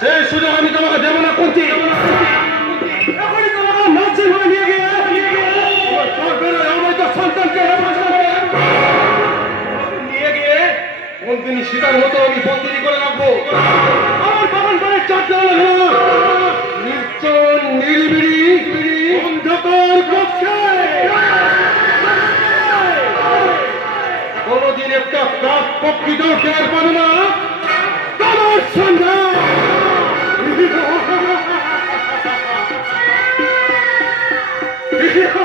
সেই সুযোগ আমি তোমাকে দেবো না কুন্তি। এখনই তোমাকে নার্সিং হোমে নিয়ে গিয়ে অবৈধ সন্তানকে নিয়ে গিয়ে বন্দিনী সীতার মতো আমি বন্দিনী করে রাখবো। আমার বাগান করে চারটে হলো নির্জন নিরিবিলি অন্ধকার কক্ষে কোনদিন একটা কাক পক্ষিত টের পাবে না তোমার সন্ধ্যা। বিশ্বাস